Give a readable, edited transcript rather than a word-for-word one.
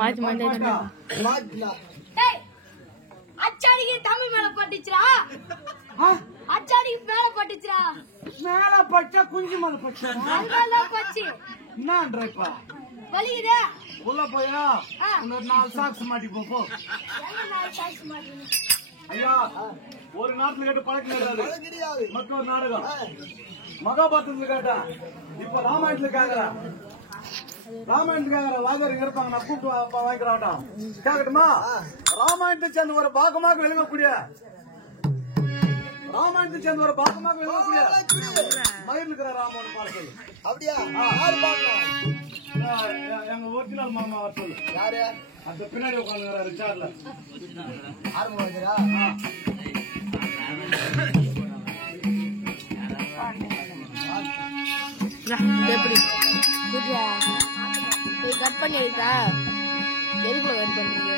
மாத்தி அச்சாடிக்கு தமிழ் மேல பட்டுச்சுரா. அச்சாடிக்கு மேல பட்டுச்சுரா. மேல பட்டா குஞ்சு மேல பட்டா பச்சு என்னன்றப்பா வலிக்குதே. உள்ள போயா ஒரு 4 சாக்ஸ் மாட்டி போ. ஐயா ஒரு நாட்டுல கேட்டு பழக்கம் கிடையாது. மற்றொரு நாடகம் மகாபாரதத்துல கேட்டா இப்ப ராமாயணத்துல கேக்குறா. ராமாயணத்துக்காக வாகர் இருப்பாங்க. நான் கூப்பிட்டு வாங்கிக்கிறாட்டம் கேட்கட்டுமா? ராமாயணத்தை சேர்ந்து ஒரு பாகமாக விளங்கக்கூடிய மயில் இருக்கிற ராமன் பாடல். அப்படியா? எங்க ஒரிஜினல் மாமா சொல்லு. யாரு? அந்த பின்னாடி உட்காந்துக்கிறாரு சேர்ல. எப்படி கட் பண்ணி இருக்கா? எதுக்குள்ள கட் பண்றீங்க?